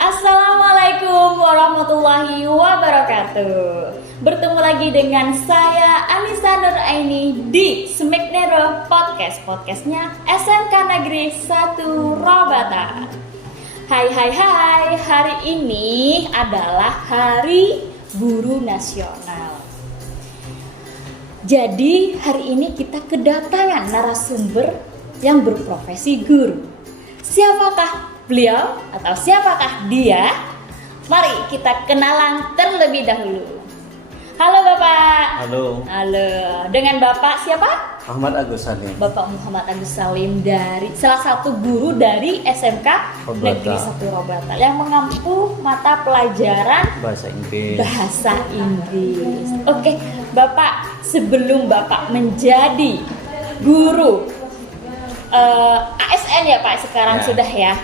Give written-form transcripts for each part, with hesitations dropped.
Assalamualaikum warahmatullahi wabarakatuh. Bertemu lagi dengan saya Anissa Nuraini di Smeknero Podcastnya SMK Negeri 1 Robata. Hai, hari ini adalah Hari Guru Nasional. Jadi hari ini kita kedatangan narasumber yang berprofesi guru. Siapakah beliau atau siapakah dia? Mari kita kenalan terlebih dahulu. Halo Bapak. Halo. Dengan Bapak siapa? Muhammad Agus Salim. Bapak Muhammad Agus Salim dari salah satu guru dari SMK Negeri 1 Robata yang mengampu mata pelajaran Bahasa Inggris. Oke, Bapak, sebelum Bapak menjadi guru ASN ya Pak sekarang Ya. sudah ya.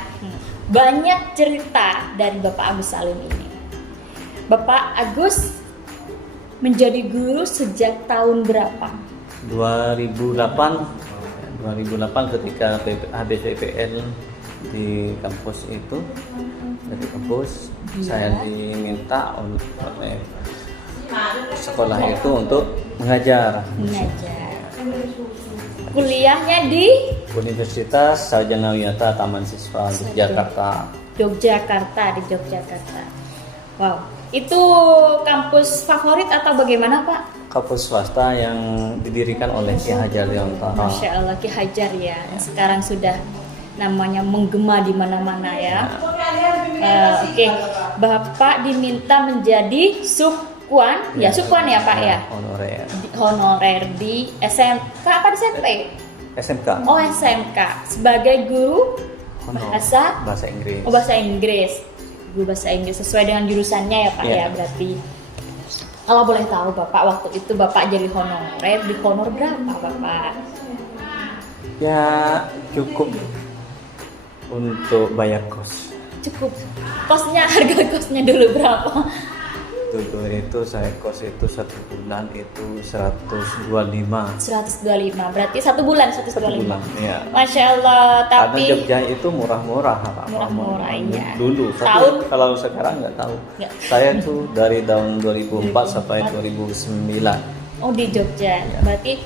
Banyak cerita dari Bapak Agus Salim ini. Bapak Agus menjadi guru sejak tahun berapa? 2008 ketika habis PPL di kampus itu, dari kampus saya diminta oleh sekolah itu untuk mengajar. Kuliahnya di Universitas Sarjana Wiyata Taman Siswa Yogyakarta. di Yogyakarta. Wow, itu kampus favorit atau bagaimana Pak? Kampus swasta yang didirikan oleh Ki Hajar Dewantara. Masya Allah, Ki Hajar ya. Sekarang sudah namanya menggema di mana-mana ya. Oke, Bapak diminta menjadi subkuan, ya subkuan ya Pak ya. Honorer di SMK apa di SMP? SMK. Oh SMK sebagai guru bahasa Inggris. Oh bahasa Inggris. Guru bahasa Inggris sesuai dengan jurusannya ya Pak ya berarti. Kalau boleh tahu Bapak waktu itu Bapak jadi honorer di honor berapa Bapak? Ya cukup untuk bayar kos. Cukup. Harga kosnya dulu berapa? Dulu itu saya kos itu 1 bulan itu 125. 125. Berarti 1 bulan 125. Ya. Masya Allah, tapi karena Jogja itu murah-murah. Murah-murah iya. Dulu. Tahun kalau sekarang nggak tahu. Ya. Saya tuh dari tahun 2004 sampai 2009. Oh di Jogja. Berarti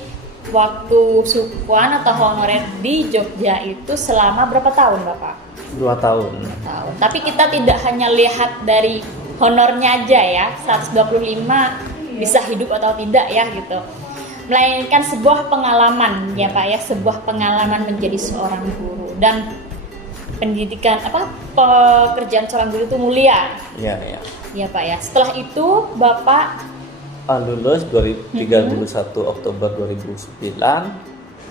waktu subkuan atau honorer di Jogja itu selama berapa tahun Bapak? 2 tahun. Tapi kita tidak hanya lihat dari honornya aja ya, 125 bisa hidup atau tidak ya gitu. Melainkan sebuah pengalaman ya Pak ya, sebuah pengalaman menjadi seorang guru dan pendidikan pekerjaan seorang guru itu mulia. Iya. Ya Pak ya. Setelah itu Bapak lulus 31 Oktober 2009.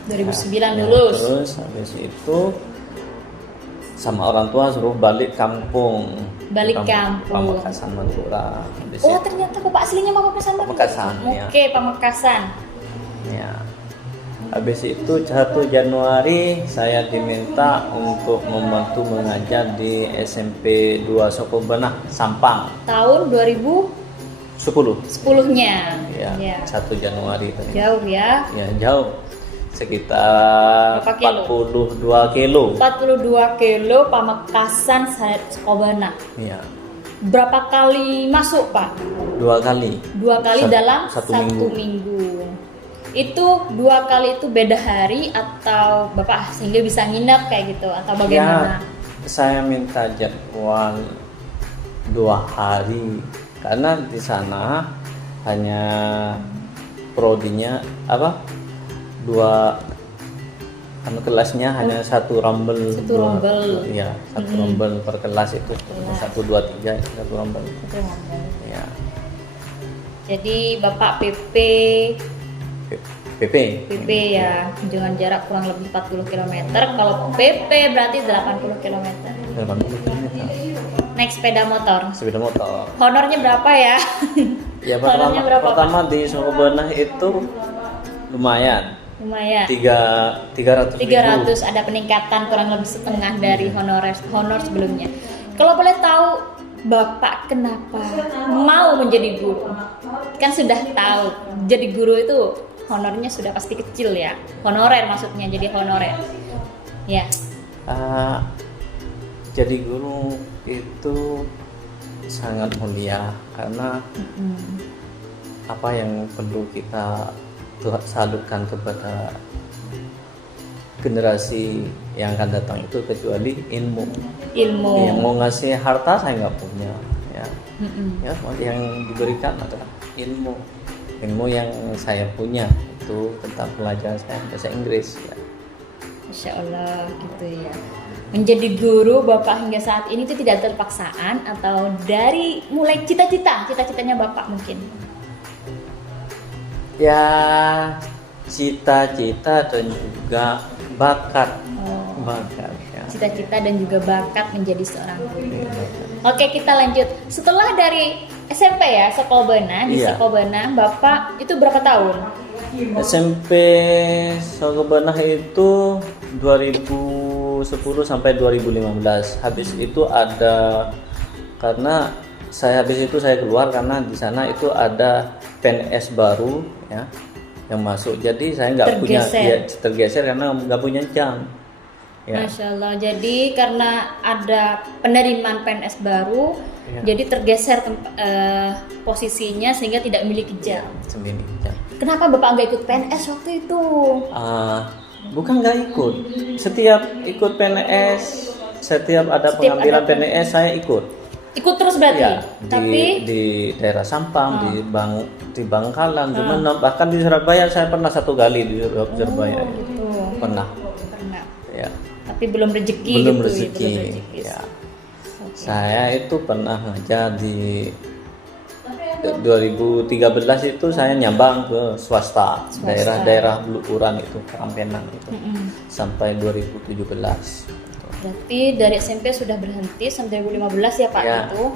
2009 lulus. Terus habis itu sama orang tua suruh balik kampung. Pamekasan Madura. Oh ternyata Bapak aslinya Pamekasan. Ya. Oke, Pamekasan. Ya. Habis itu 1 Januari saya diminta untuk membantu mengajar di SMP 2 Sokobenah, Sampang. Tahun 2010. 10-nya. Ya. 1 Januari tadi. Jauh ya. Ya, jauh. Sekitar 42 kilo. 42 kilo Pamekasan Sokobenah. Iya. Berapa kali masuk Pak? 2 kali. 2 kali dalam satu satu minggu. Itu 2 kali itu beda hari atau Bapak sehingga bisa nginep kayak gitu atau bagaimana? Ya, saya minta jadwal 2 hari karena di sana hanya prodinya 2 kelasnya hanya 1 rombel. Iya, 1 rombel per kelas itu. 1 2 3 1 rombel. Ya. Jadi Bapak PP ya, dengan jarak kurang lebih 40 km. Kalau PP berarti 80 km. 80 km. Naik sepeda motor. Honornya berapa ya? Ya pertama di Sokobenah itu lumayan. 300 ada peningkatan kurang lebih setengah dari honor sebelumnya. Kalau boleh tahu Bapak kenapa mau menjadi guru? Kan sudah tahu jadi guru itu honornya sudah pasti kecil ya. Honorer maksudnya, jadi honorer. Ya. Jadi guru itu sangat mulia karena apa yang perlu kita salurkan kepada generasi yang akan datang itu kecuali ilmu. Yang mau ngasih harta saya nggak punya, ya. Ya, yang diberikan adalah ilmu yang saya punya itu tentang pelajaran saya bahasa Inggris, ya. Masya Allah, gitu ya. Menjadi guru Bapak hingga saat ini itu tidak terpaksaan atau dari mulai cita-citanya Bapak mungkin? Ya, cita-cita dan juga bakat. Ya. Cita-cita dan juga bakat menjadi seorang guru. Oke, kita lanjut. Setelah dari SMP ya, Sekolah Benah, di Sekolah Benah Bapak itu berapa tahun? SMP Sekolah Benah itu 2010 sampai 2015. Habis itu ada, karena habis itu saya keluar karena di sana itu ada PNS baru, ya, yang masuk. Jadi saya nggak punya, ya, tergeser karena nggak punya jam. Ya. Masya Allah. Jadi karena ada penerimaan PNS baru, jadi tergeser posisinya sehingga tidak memiliki jam. Kenapa Bapak nggak ikut PNS waktu itu? Bukan nggak ikut. Setiap ikut PNS, setiap ada pengambilan PNS saya ikut. Ikut terus berarti? Ya, di daerah Sampang, di Bangkalan, Sumeneb, bahkan di Surabaya saya pernah 1 kali di Surabaya. Gitu. Pernah. Ya. Tapi belum rezeki. Ya. Saya itu pernah ngajar di 2013 itu saya nyambang ke swasta. Daerah Buluran itu, Kerampenan itu. Sampai 2017. Berarti dari SMP sudah berhenti sampai 2015 ya Pak, ya. Itu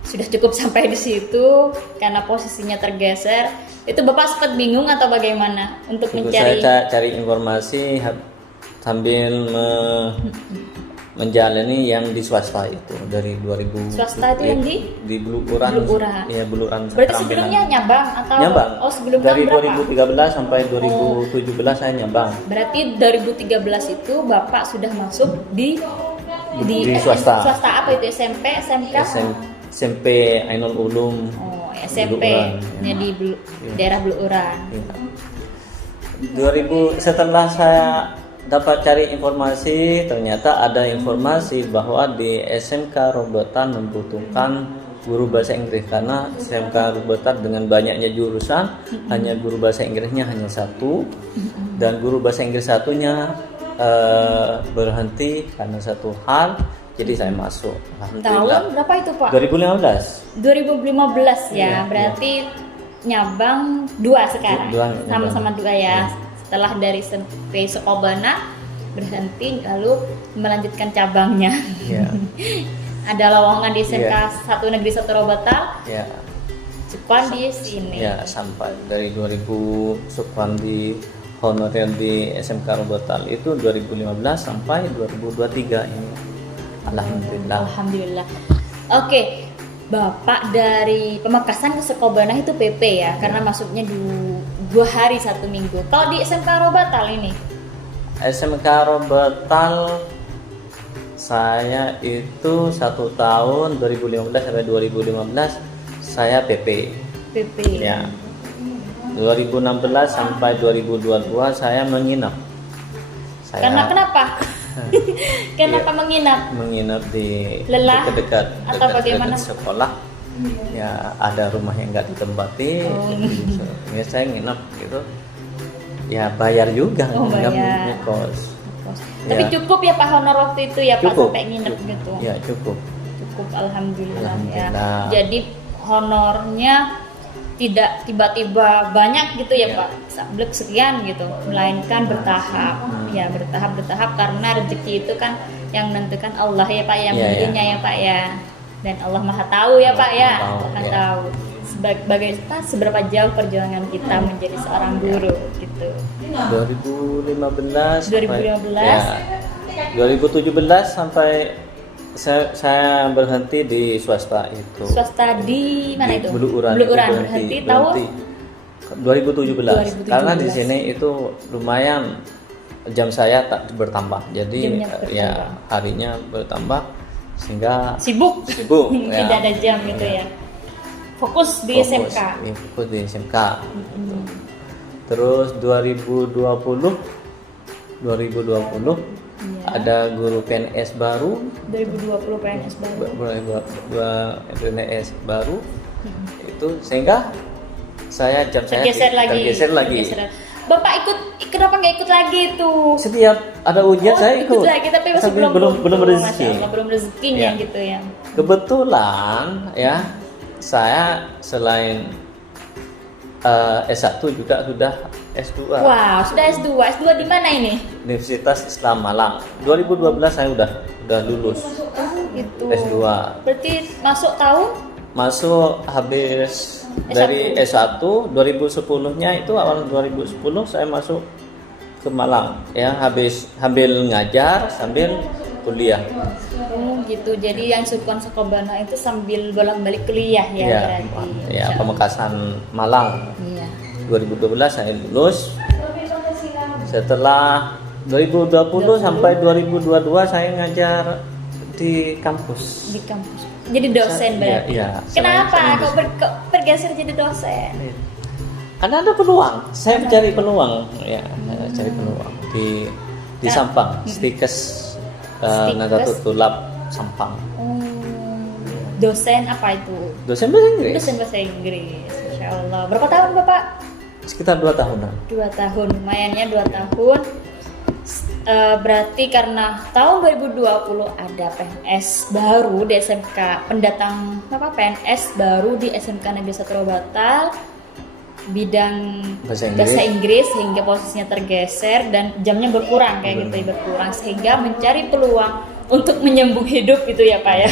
sudah cukup sampai di situ karena posisinya tergeser. Itu Bapak sempat bingung atau bagaimana untuk mencari? Saya cari informasi sambil menjalani yang di swasta itu dari 2000. Swasta itu yang di Buluran. Iya, Buluran. Berarti sebelumnya nyambang atau? Nyambang. Oh, sebelumnya dari 2013 sampai 2017 saya nyambang. Berarti 2013 itu Bapak sudah masuk di swasta. Swasta apa itu? SMP, SMK? SMP Ainul Ulum. Oh, SMP-nya di daerah Buluran. Ya. Setelah saya dapat cari informasi, ternyata ada informasi bahwa di SMK Robotan membutuhkan guru bahasa Inggris karena SMK Robotan dengan banyaknya jurusan, hanya guru bahasa Inggrisnya hanya 1, dan guru bahasa Inggris satunya berhenti karena satu hal, jadi saya masuk. Tahun berapa itu Pak? 2015 ya, berarti nyabang 2 sekarang, sama-sama 2 ya. Setelah dari SMP Sekolah Benah berhenti lalu melanjutkan cabangnya. Ada lowongan di SMK 1 Negeri 1 Robotal. Cepat di sini. Ya, sampai dari 2000 sepan di honorer di SMK Robotal itu 2015 sampai 2023 ini. Alhamdulillah. Oke. Bapak dari Pamekasan ke Sekolah Benah itu PP ya, karena masuknya 2 hari 1 minggu. Kalau di SMK Robotal ini? SMK Robotal saya itu 1 tahun 2015 sampai 2015 saya PP. Ya. 2016 sampai 2022 saya menginap. Karena kenapa? Kenapa menginap? Menginap di dekat atau bagaimana? Sekolah. Ya, ada rumah yang nggak ditempati. Ya saya nginap gitu. Ya bayar juga, nggak punya kos. Tapi cukup ya Pak honor waktu itu ya Pak sampai nginep gitu. Ya cukup. Alhamdulillah. Ya. Jadi honornya tidak tiba-tiba banyak gitu ya Pak, sablek sekian gitu, melainkan bertahap. Ya bertahap karena rezeki itu kan yang menentukan Allah ya Pak, yang bikinnya ya Pak ya. Dan Allah Maha tahu ya Pak ya, akan tahu seberapa jauh perjuangan kita menjadi seorang guru gitu. 2015 sampai saya berhenti di swasta itu. Swasta di mana itu? Buluran berhenti tahun 2017. Karena di sini itu lumayan jam saya tak bertambah. Jadi ya harinya bertambah. sehingga Sibuk. sibuk ya. Tidak ada jam gitu ya. Fokus di SMK. Fokus di SMK. Terus 2020 ada guru PNS baru. 2020 PNS baru. PNS baru itu sehingga saya Tergeser lagi. Bapak kenapa nggak ikut lagi itu? Setiap ada ujian saya ikut lagi, tapi masih Tapi belum rezeki. Masya Allah, belum rezekinya Ya. gitu ya. Kebetulan ya saya selain S1 juga sudah S2 Wow, sudah S2. S2 di mana ini? Universitas Islam Malang. 2012 saya udah lulus Itu. S2. Berarti masuk tahun Masuk habis dari S1 2010-nya itu awal 2010 saya masuk ke Malang ya, habis sambil ngajar sambil kuliah. gitu. Jadi yang Sultan Sakobana itu sambil bolak-balik kuliah ya, berarti. Ya, Pamekasan Malang. Iya. 2012 saya lulus. Setelah 2020 sampai 2022 saya ngajar di kampus. Di kampus. Jadi dosen berarti. Iya. Kenapa kok bergeser jadi dosen? Karena ada peluang. Saya mencari peluang ya, cari peluang di Sampang, Stikes Nahdlatul Tulab Sampang. Dosen apa itu? Dosen bahasa Inggris. Dosen bahasa Inggris. Masya Allah. Berapa tahun Bapak? Sekitar 2 tahunan. 2 tahun, lumayannya 2 tahun. Berarti karena tahun 2020 ada PNS baru di SMK, pendatang PNS baru di SMK Negeri 1 Robatal, bidang bahasa Inggris sehingga posisinya tergeser dan jamnya berkurang kayak gitu, berkurang sehingga mencari peluang untuk menyambung hidup gitu ya Pak ya.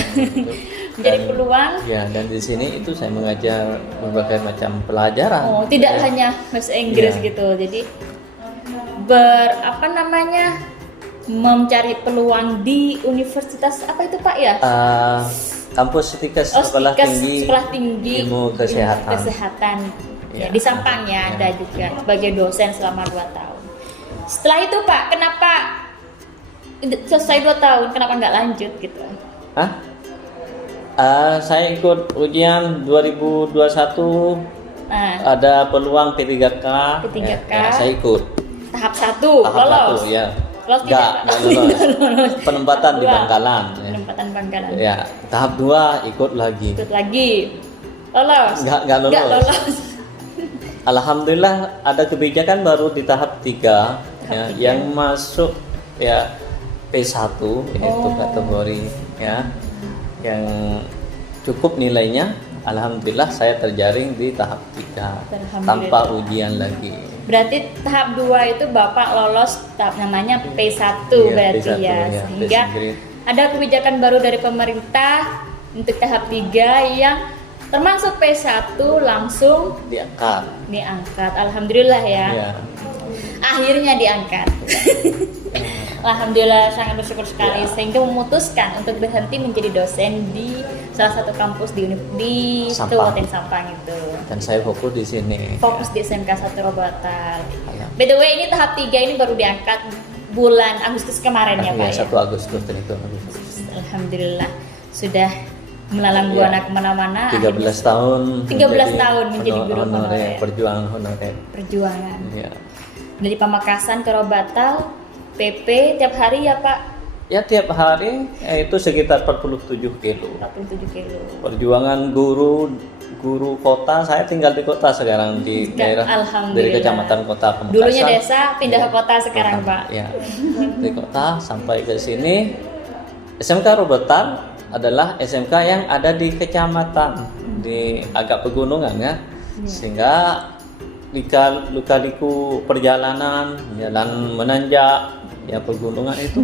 Mencari peluang. Ya, dan di sini itu saya mengajar berbagai macam pelajaran. Oh, tidak hanya bahasa Inggris gitu. Jadi mencari peluang di universitas apa itu Pak ya? Kampus Stikes Sekolah Tinggi Ilmu Kesehatan. Ya, di Sampang ya, ada juga sebagai dosen selama 2 tahun. Setelah itu Pak, kenapa selesai 2 tahun kenapa nggak lanjut gitu? Saya ikut ujian 2021. Ada peluang P3K. Ya, saya ikut. Tahap 1 lolos. Ya. Nggak lolos. Penempatan di Bangkalan. Penempatan Bangkalan. Ya, tahap 2 ikut lagi. Lolos. Nggak lolos. Alhamdulillah ada kebijakan baru di tahap 3 yang masuk ya P1 yaitu kategori ya yang cukup nilainya. Alhamdulillah saya terjaring di tahap 3 tanpa ujian lagi. Berarti tahap 2 itu Bapak lolos tahap namanya P1 berarti P1, ya. Sehingga ada kebijakan baru dari pemerintah untuk tahap 3 yang termasuk P1 langsung diangkat. Alhamdulillah ya. Akhirnya diangkat. Alhamdulillah, sangat bersyukur sekali sehingga memutuskan untuk berhenti menjadi dosen di salah satu kampus di Kabupaten Sampang itu. Dan saya fokus di sini. Fokus di SMK 1 Robatal. By the way, ini tahap 3 ini baru diangkat bulan Agustus kemarin ya Pak ya. 1 Agustus itu. Alhamdulillah sudah melalang buana kemana-mana. 13 tahun. 13 tahun menjadi guru honorer. Perjuangan. Ya. Dari Pamekasan ke Robatal, PP tiap hari ya Pak? Ya tiap hari itu sekitar 47 kilo. 47 kilo. Perjuangan guru kota, saya tinggal di kota sekarang di daerah dari kecamatan Kota Pamekasan. Dulunya desa, pindah ke kota sekarang Pak. Ya. Di kota sampai ke sini. SMK Robatal adalah SMK yang ada di kecamatan di agak pegunungan ya. Sehingga lika-liku perjalanan, jalan menanjak, ya pegunungan itu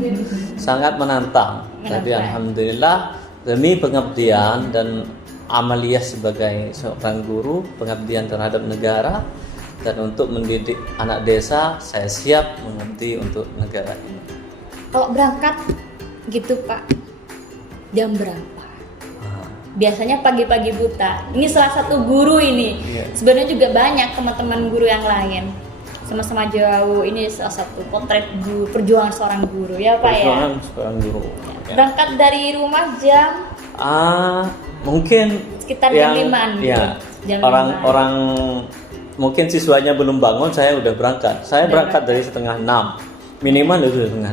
sangat menantang. Tapi alhamdulillah demi pengabdian dan amaliyah sebagai seorang guru, pengabdian terhadap negara dan untuk mendidik anak desa, saya siap mengabdi untuk negara ini. Kalau berangkat gitu Pak, jam berapa? Biasanya pagi-pagi buta. Ini salah satu guru ini. Sebenarnya juga banyak teman-teman guru yang lain. Sama-sama jauh. Ini salah satu potret guru, perjuangan seorang guru ya Pak ya. Perjuangan seorang guru. Ya. Berangkat dari rumah jam Mungkin sekitar jam 5-an gitu. ya, Jam orang mungkin siswanya belum bangun, saya udah berangkat. Saya berangkat dari setengah 6, minimal itu setengah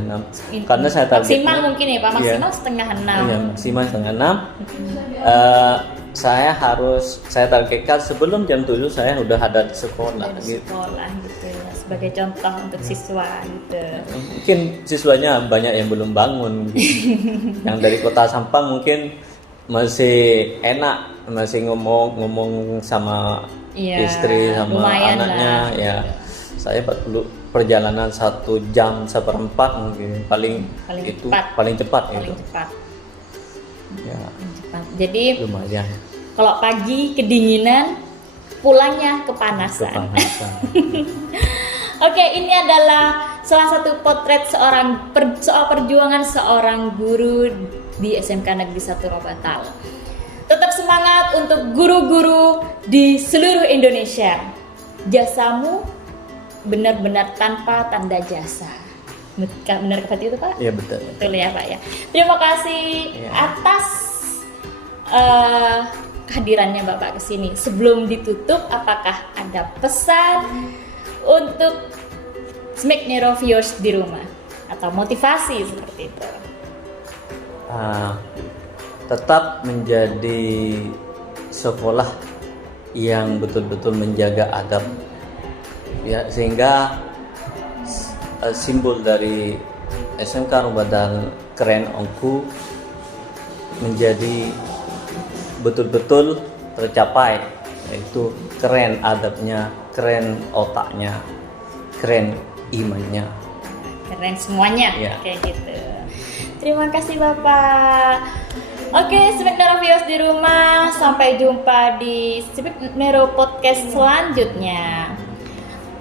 6. Karena saya targetnya maksimal mungkin ya Pak, maksimal setengah 6. Iya, maksimal setengah 6. Saya targetkan sebelum jam 7 saya udah ada di sekolah Di gitu. sekolah gitu ya, sebagai contoh untuk siswa gitu. Mungkin siswanya banyak yang belum bangun gitu. Yang dari Kota Sampang mungkin masih enak, masih ngomong sama Iya, istri sama lumayan anaknya lah. ya. Saya 40 perjalanan 1 jam 1/4 mungkin paling itu cepat. paling cepat Paling gitu. cepat. Ya, Cepat. Jadi lumayan kalau pagi kedinginan, pulangnya kepanasan. kepanasan. Oke, ini adalah salah satu potret soal perjuangan seorang guru di SMK Negeri 1 Robatal. Tetap semangat untuk guru-guru di seluruh Indonesia. Jasamu benar-benar tanpa tanda jasa. Benar seperti itu, Pak? Iya betul. Betul ya, Pak ya. Terima kasih Iya. atas kehadirannya Bapak ke sini. Sebelum ditutup, apakah ada pesan untuk Smack Neuro viewers di rumah atau motivasi seperti itu? Tetap menjadi sekolah yang betul-betul menjaga adab, ya, sehingga simbol dari SMK Robatal Keren Ongku menjadi betul-betul tercapai, yaitu keren adabnya, keren otaknya, keren imannya. Keren semuanya, Iya. kayak gitu. Terima kasih Bapak. Oke, Smack Neuro viewers di rumah, sampai jumpa di Smack Neuro podcast selanjutnya.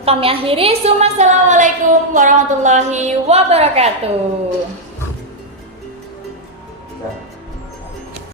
Kami akhiri, assalamualaikum warahmatullahi wabarakatuh.